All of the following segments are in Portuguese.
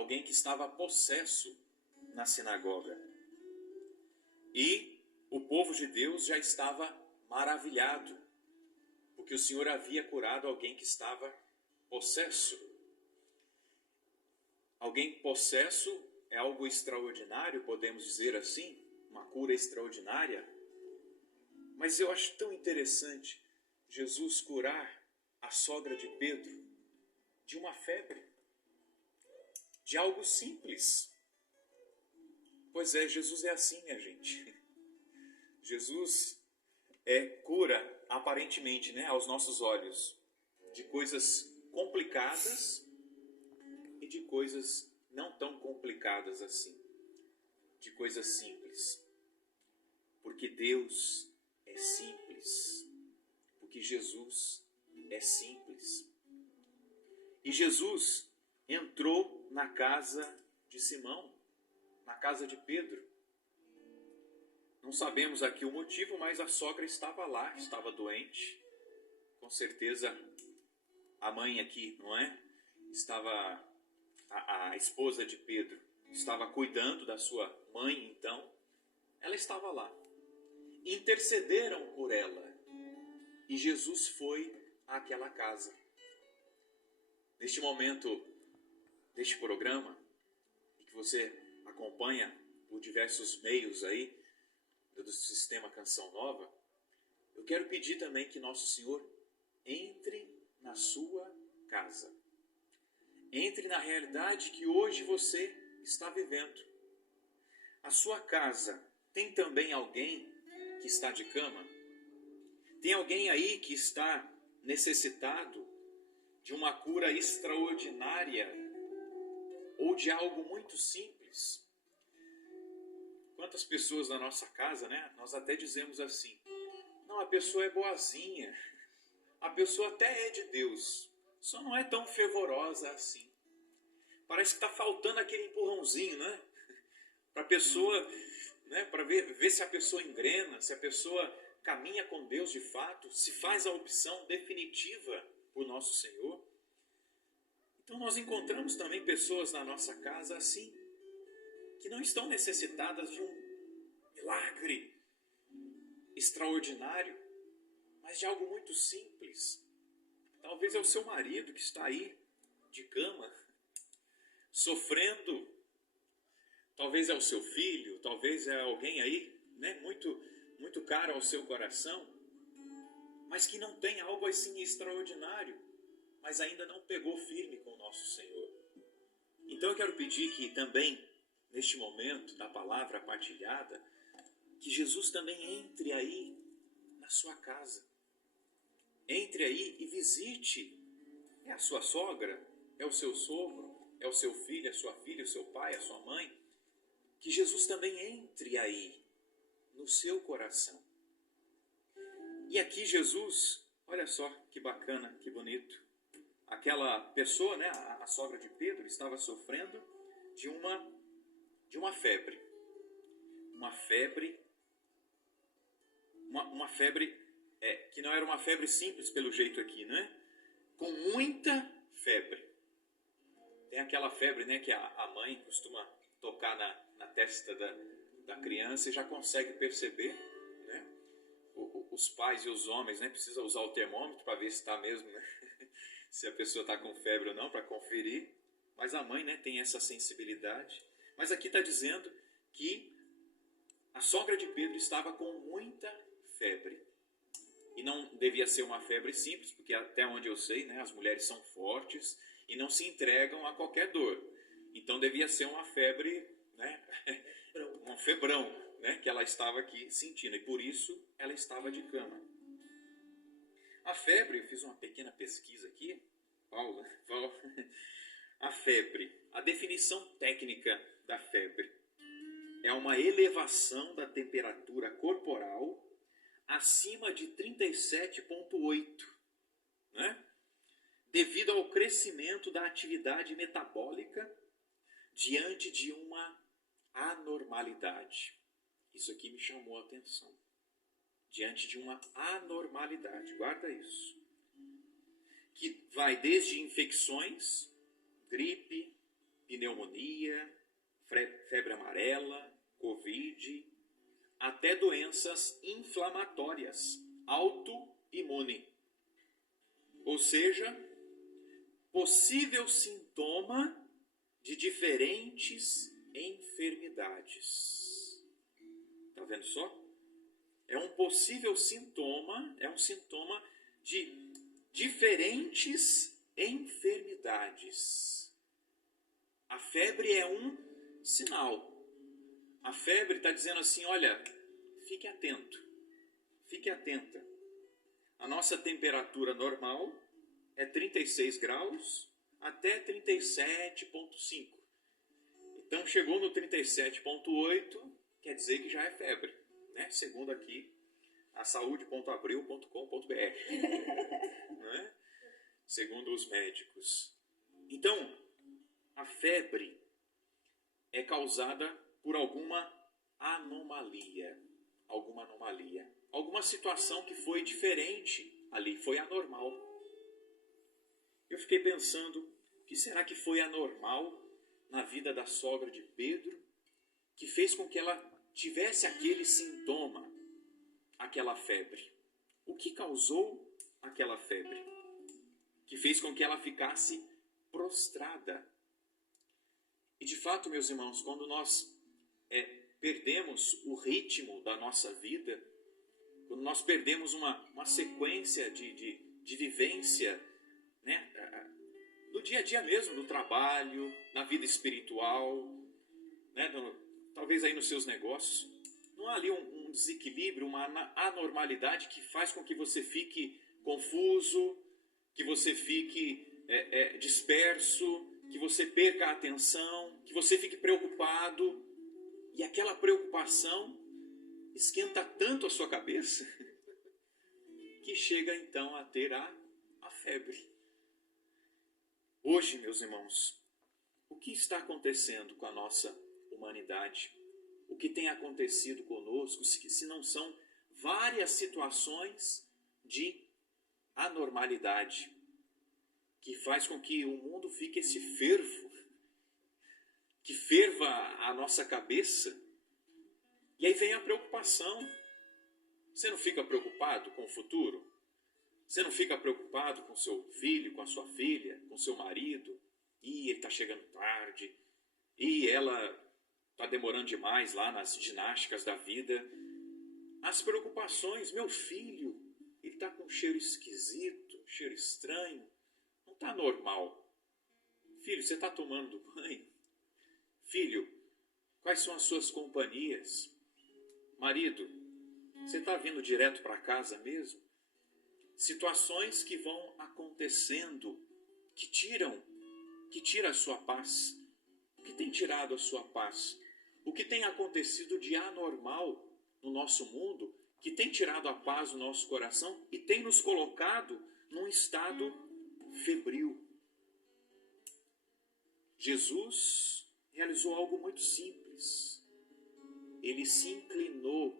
alguém que estava possesso na sinagoga. E o povo de Deus já estava maravilhado, porque o Senhor havia curado alguém que estava possesso. Alguém possesso é algo extraordinário, podemos dizer assim, uma cura extraordinária. Mas eu acho tão interessante Jesus curar a sogra de Pedro de uma febre, de algo simples. Pois é, Jesus é assim, minha gente. Jesus cura, aparentemente, aos nossos olhos, de coisas complicadas e de coisas não tão complicadas assim, de coisas simples. Porque Deus é simples, porque Jesus é simples. E Jesus entrou na casa de Simão, na casa de Pedro. Não sabemos aqui o motivo, mas a sogra estava lá, estava doente. Com certeza a mãe aqui, não é? Estava, a esposa de Pedro, estava cuidando da sua mãe, então. Ela estava lá. Intercederam por ela. E Jesus foi àquela casa. Neste momento deste programa, que você acompanha por diversos meios aí, do Sistema Canção Nova, eu quero pedir também que Nosso Senhor entre na sua casa. Entre na realidade que hoje você está vivendo. A sua casa tem também alguém que está de cama? Tem alguém aí que está necessitado de uma cura extraordinária ou de algo muito simples? Quantas pessoas na nossa casa, nós até dizemos assim: não, a pessoa é boazinha, a pessoa até é de Deus, só não é tão fervorosa assim. Parece que está faltando aquele empurrãozinho, para a pessoa, para ver se a pessoa engrena, se a pessoa caminha com Deus de fato, se faz a opção definitiva por nosso Senhor. Então nós encontramos também pessoas na nossa casa assim, que não estão necessitadas de um milagre extraordinário, mas de algo muito simples. Talvez é o seu marido que está aí de cama, sofrendo. Talvez é o seu filho, talvez é alguém aí, muito caro ao seu coração, mas que não tem algo assim extraordinário, mas ainda não pegou firme com o nosso Senhor. Então eu quero pedir que também, neste momento da palavra partilhada, que Jesus também entre aí na sua casa. Entre aí e visite. É a sua sogra, é o seu sogro, é o seu filho, a sua filha, o seu pai, a sua mãe. Que Jesus também entre aí no seu coração. E aqui Jesus, olha só que bacana, que bonito. Aquela pessoa, a sogra de Pedro, estava sofrendo de uma febre. Uma febre que não era uma febre simples pelo jeito aqui, com muita febre. Tem aquela febre, que a mãe costuma tocar na testa da criança e já consegue perceber, os pais e os homens, precisam usar o termômetro para ver se está mesmo, se a pessoa está com febre ou não, para conferir. Mas a mãe, tem essa sensibilidade. Mas aqui está dizendo que a sogra de Pedro estava com muita febre. E não devia ser uma febre simples, porque até onde eu sei, as mulheres são fortes e não se entregam a qualquer dor. Então devia ser uma febre, um febrão, que ela estava aqui sentindo. E por isso ela estava de cama. A febre, eu fiz uma pequena pesquisa aqui, Paulo, a febre, a definição técnica da febre é uma elevação da temperatura corporal acima de 37,8, devido ao crescimento da atividade metabólica diante de uma anormalidade. Isso aqui me chamou a atenção. Diante de uma anormalidade, guarda isso. Que vai desde infecções, gripe, pneumonia, febre amarela, Covid, até doenças inflamatórias, autoimune. Ou seja, possível sintoma de diferentes enfermidades. Está vendo só? É um possível sintoma, é um sintoma de diferentes enfermidades. A febre é um sinal. A febre está dizendo assim, olha, fique atento, fique atenta. A nossa temperatura normal é 36 graus até 37,5. Então chegou no 37,8, quer dizer que já é febre, né? Segundo aqui a saúde.abril.com.br, né? Segundo os médicos. Então, a febre é causada por alguma anomalia, alguma situação que foi diferente ali, foi anormal. Eu fiquei pensando, o que será que foi anormal na vida da sogra de Pedro, que fez com que ela tivesse aquele sintoma, aquela febre? O que causou aquela febre? Que fez com que ela ficasse prostrada. E de fato, meus irmãos, quando nós perdemos o ritmo da nossa vida, quando nós perdemos uma sequência de vivência, né, no dia a dia mesmo, no trabalho, na vida espiritual, né, talvez aí nos seus negócios, não há ali um desequilíbrio, uma anormalidade que faz com que você fique confuso, que você fique disperso, que você perca a atenção, que você fique preocupado, e aquela preocupação esquenta tanto a sua cabeça que chega então a ter a febre. Hoje, meus irmãos, o que está acontecendo com a nossa humanidade? O que tem acontecido conosco, se não são várias situações de anormalidade, que faz com que o mundo fique esse fervo, que ferva a nossa cabeça, e aí vem a preocupação. Você não fica preocupado com o futuro? Você não fica preocupado com seu filho, com a sua filha, com seu marido? Ele está chegando tarde, ela está demorando demais lá nas ginásticas da vida. As preocupações, meu filho, ele está com um cheiro esquisito, um cheiro estranho, não está normal. Filho, você está tomando banho? Filho, quais são as suas companhias? Marido, você está vindo direto para casa mesmo? Situações que vão acontecendo, que tiram a sua paz. O que tem tirado a sua paz? O que tem acontecido de anormal no nosso mundo, que tem tirado a paz do nosso coração e tem nos colocado num estado febril. Jesus realizou algo muito simples. Ele se inclinou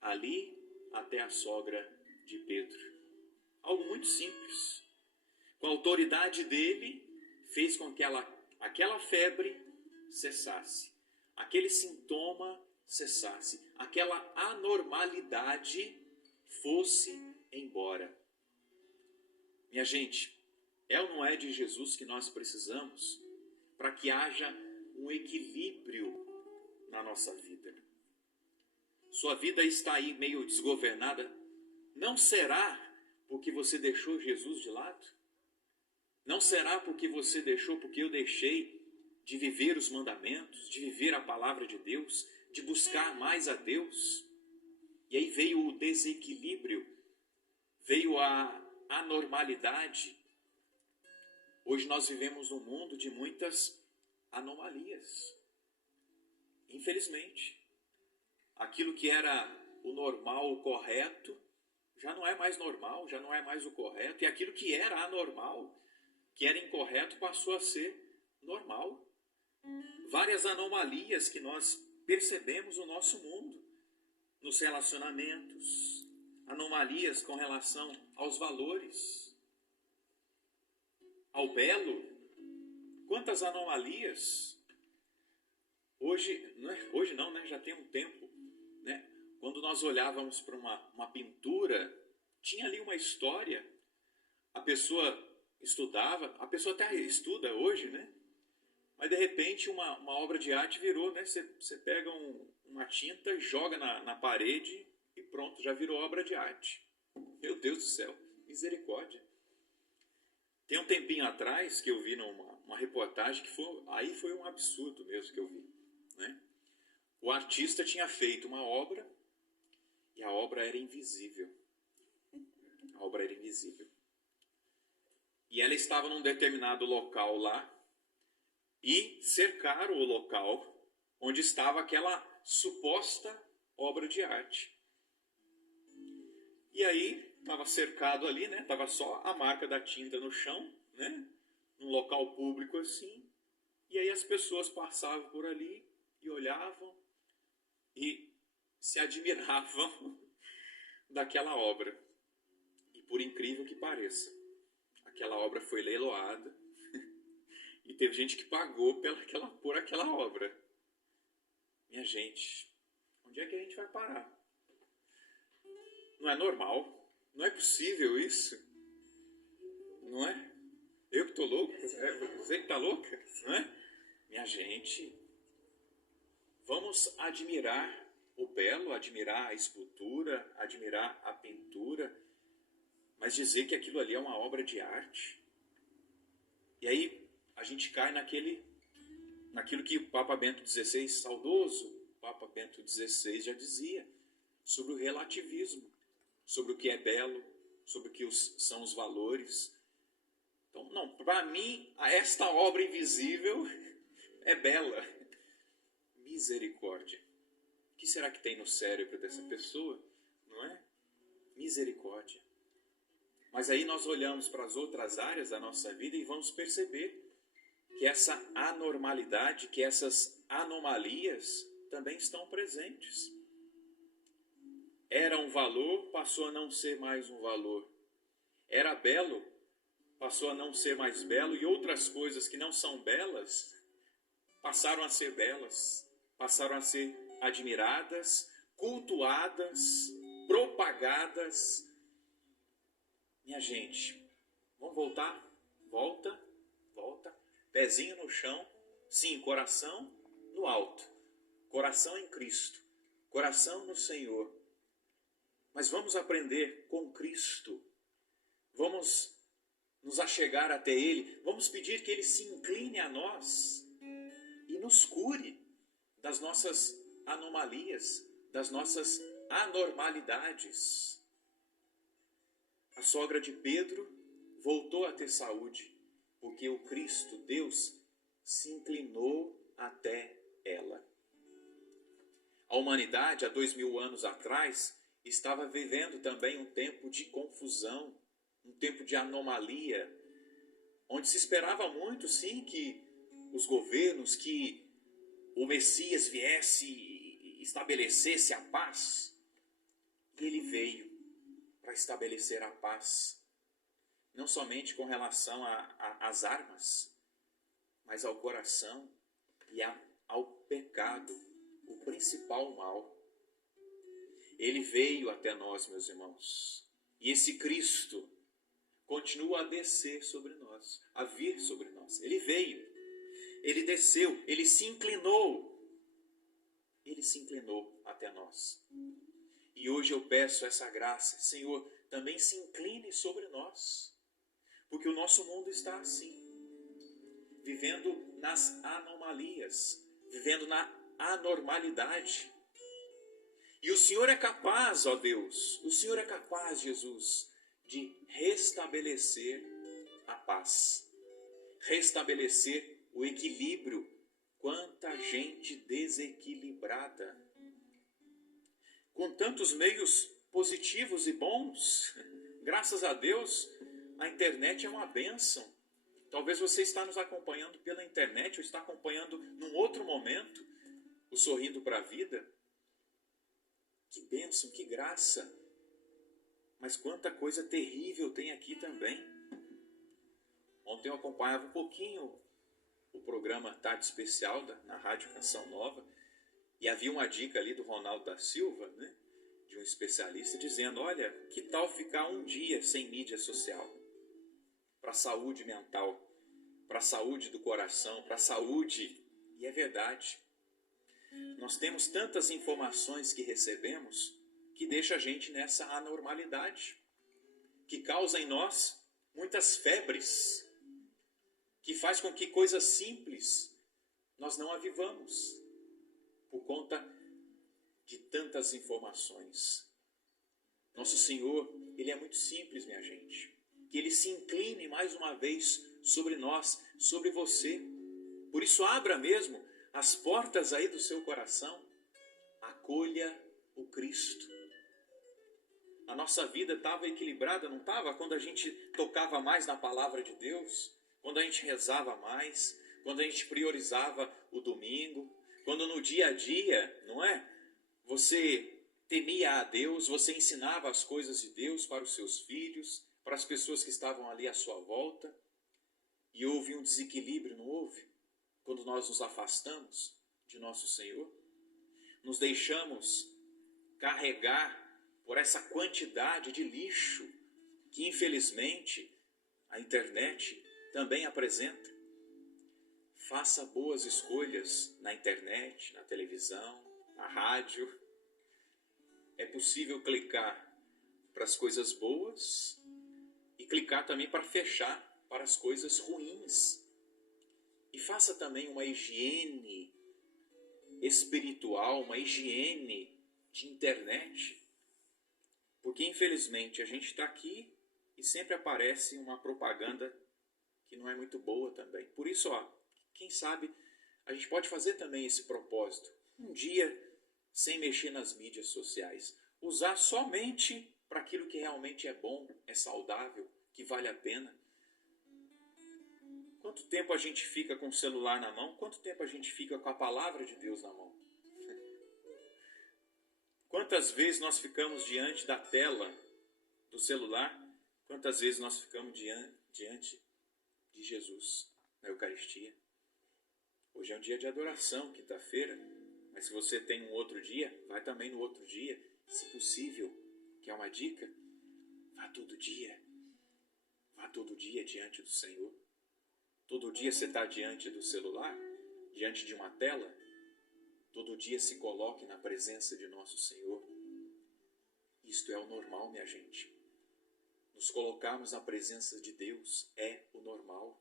ali até a sogra de Pedro. Algo muito simples. Com a autoridade dele, fez com que aquela febre cessasse. Aquele sintoma cessasse. Aquela anormalidade fosse embora. Minha gente, é ou não é de Jesus que nós precisamos para que haja um equilíbrio na nossa vida? Sua vida está aí meio desgovernada. Não será porque você deixou Jesus de lado? Não será porque eu deixei de viver os mandamentos, de viver a palavra de Deus, de buscar mais a Deus? E aí veio o desequilíbrio, veio a anormalidade. Hoje nós vivemos num mundo de muitas anomalias. Infelizmente, aquilo que era o normal, o correto, já não é mais normal, já não é mais o correto. E aquilo que era anormal, que era incorreto, passou a ser normal. Várias anomalias que nós percebemos no nosso mundo, nos relacionamentos, anomalias com relação aos valores, ao belo. quantas anomalias. Hoje, hoje não, né? Já tem um tempo, né? Quando nós olhávamos para uma pintura, tinha ali uma história, a pessoa estudava, a pessoa até estuda hoje, né? Mas de repente uma obra de arte virou, né? Você pega uma tinta, joga na parede e pronto, já virou obra de arte. Meu Deus do céu, misericórdia. Tem um tempinho atrás que eu vi numa reportagem que foi um absurdo mesmo que eu vi, né? O artista tinha feito uma obra e a obra era invisível. A obra era invisível. E ela estava num determinado local lá e cercaram o local onde estava aquela suposta obra de arte. E aí estava cercado ali, né? Estava só a marca da tinta no chão, né? Num local público assim. E aí as pessoas passavam por ali e olhavam e se admiravam daquela obra. E por incrível que pareça, aquela obra foi leiloada e teve gente que pagou por aquela obra. Minha gente, onde é que a gente vai parar? Não é normal, não é possível isso, não é? Eu que estou louco? É você que está louca? Não é? Minha gente, vamos admirar o belo, admirar a escultura, admirar a pintura, mas dizer que aquilo ali é uma obra de arte. E aí a gente cai naquilo que o Papa Bento XVI, saudoso Papa Bento XVI, já dizia, sobre o relativismo, sobre o que é belo, sobre o que são os valores. Então, não, para mim, esta obra invisível é bela. Misericórdia. O que será que tem no cérebro dessa pessoa? Não é? Misericórdia. Mas aí nós olhamos para as outras áreas da nossa vida e vamos perceber que essa anormalidade, que essas anomalias também estão presentes. Era um valor, passou a não ser mais um valor. Era belo, passou a não ser mais belo, e outras coisas que não são belas passaram a ser belas, passaram a ser admiradas, cultuadas, propagadas. Minha gente, vamos voltar? Volta. Pezinho no chão, sim, coração no alto, coração em Cristo, coração no Senhor. Mas vamos aprender com Cristo, vamos nos achegar até Ele, vamos pedir que Ele se incline a nós e nos cure das nossas anomalias, das nossas anormalidades. A sogra de Pedro voltou a ter saúde, porque o Cristo, Deus, se inclinou até ela. A humanidade, há 2000 anos atrás, estava vivendo também um tempo de confusão, um tempo de anomalia, onde se esperava muito, sim, que os governos, que o Messias viesse e estabelecesse a paz. E ele veio para estabelecer a paz, não somente com relação às armas, mas ao coração e ao pecado, o principal mal. Ele veio até nós, meus irmãos, e esse Cristo continua a descer sobre nós, a vir sobre nós. Ele veio, ele desceu, ele se inclinou até nós. E hoje eu peço essa graça, Senhor, também se incline sobre nós. Porque o nosso mundo está assim, vivendo nas anomalias, vivendo na anormalidade. E o Senhor é capaz, ó Deus, o Senhor é capaz, Jesus, de restabelecer a paz, restabelecer o equilíbrio. Quanta gente desequilibrada, com tantos meios positivos e bons, graças a Deus. A internet é uma bênção. Talvez você está nos acompanhando pela internet ou está acompanhando num outro momento o Sorrindo para a Vida. Que bênção, que graça. Mas quanta coisa terrível tem aqui também. Ontem eu acompanhava um pouquinho o programa Tarde Especial na Rádio Canção Nova, e havia uma dica ali do Ronaldo da Silva, né, de um especialista, dizendo, olha, que tal ficar um dia sem mídia social? Para a saúde mental, para a saúde do coração, para a saúde. E é verdade. Nós temos tantas informações que recebemos que deixa a gente nessa anormalidade, que causa em nós muitas febres, que faz com que coisas simples nós não avivamos, por conta de tantas informações. Nosso Senhor, Ele é muito simples, minha gente. Que Ele se incline mais uma vez sobre nós, sobre você. Por isso, abra mesmo as portas aí do seu coração. Acolha o Cristo. A nossa vida estava equilibrada, não estava? Quando a gente tocava mais na palavra de Deus, quando a gente rezava mais, quando a gente priorizava o domingo, quando no dia a dia, não é? Você temia a Deus, você ensinava as coisas de Deus para os seus filhos, para as pessoas que estavam ali à sua volta, e houve um desequilíbrio, não houve? Quando nós nos afastamos de nosso Senhor, nos deixamos carregar por essa quantidade de lixo que infelizmente a internet também apresenta. Faça boas escolhas na internet, na televisão, na rádio. É possível clicar para as coisas boas e clicar também para fechar para as coisas ruins. E faça também uma higiene espiritual, uma higiene de internet. Porque infelizmente a gente está aqui e sempre aparece uma propaganda que não é muito boa também. Por isso, quem sabe a gente pode fazer também esse propósito. Um dia sem mexer nas mídias sociais. Usar somente para aquilo que realmente é bom, é saudável, que vale a pena. Quanto tempo a gente fica com o celular na mão? Quanto tempo a gente fica com a palavra de Deus na mão? Quantas vezes nós ficamos diante da tela do celular? Quantas vezes nós ficamos diante de Jesus na Eucaristia? Hoje é um dia de adoração, quinta-feira, mas se você tem um outro dia, vai também no outro dia. Se possível, quer uma dica? Vá todo dia. Vá todo dia diante do Senhor. Todo dia você está diante do celular, diante de uma tela. Todo dia se coloque na presença de nosso Senhor. Isto é o normal, minha gente. Nos colocarmos na presença de Deus é o normal.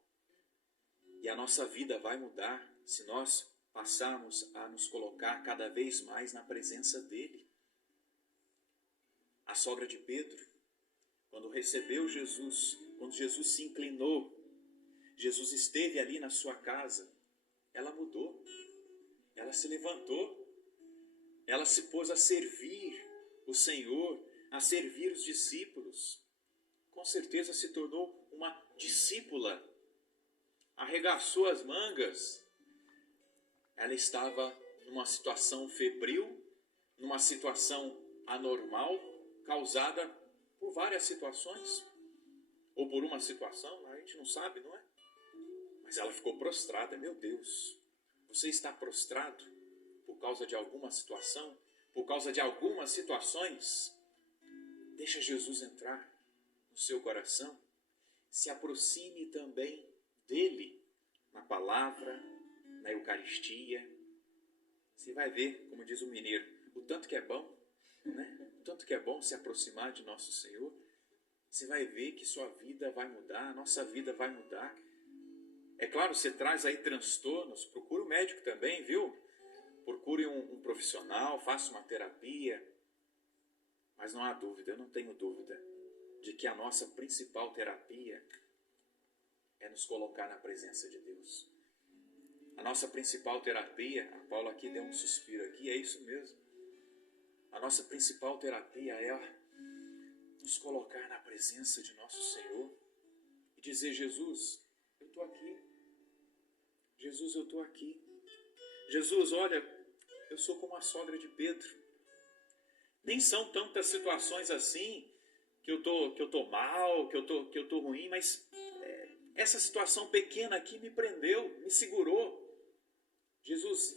E a nossa vida vai mudar se nós passarmos a nos colocar cada vez mais na presença dEle. A sogra de Pedro, quando recebeu Jesus, quando Jesus se inclinou, Jesus esteve ali na sua casa, ela mudou, ela se levantou, ela se pôs a servir o Senhor, a servir os discípulos. Com certeza se tornou uma discípula, arregaçou as mangas. Ela estava numa situação febril, numa situação anormal, causada por várias situações, ou por uma situação, a gente não sabe, não é? Mas ela ficou prostrada. Meu Deus, você está prostrado por causa de alguma situação, por causa de algumas situações? Deixa Jesus entrar no seu coração. Se aproxime também dele na palavra, na Eucaristia. Você vai ver, como diz o mineiro, o tanto que é bom, né? O tanto que é bom se aproximar de nosso Senhor. Você vai ver que sua vida vai mudar, a nossa vida vai mudar. É claro, você traz aí transtornos, procure um médico também, viu? Procure um profissional, faça uma terapia. Mas não há dúvida, eu não tenho dúvida, de que a nossa principal terapia é nos colocar na presença de Deus. A nossa principal terapia, a Paula aqui deu um suspiro aqui, é isso mesmo. A nossa principal terapia é nos colocar na presença de nosso Senhor e dizer: Jesus, eu estou aqui. Jesus, eu estou aqui. Jesus, olha, eu sou como a sogra de Pedro. Nem são tantas situações assim que eu tô mal, que eu tô ruim, mas essa situação pequena aqui me prendeu, me segurou. Jesus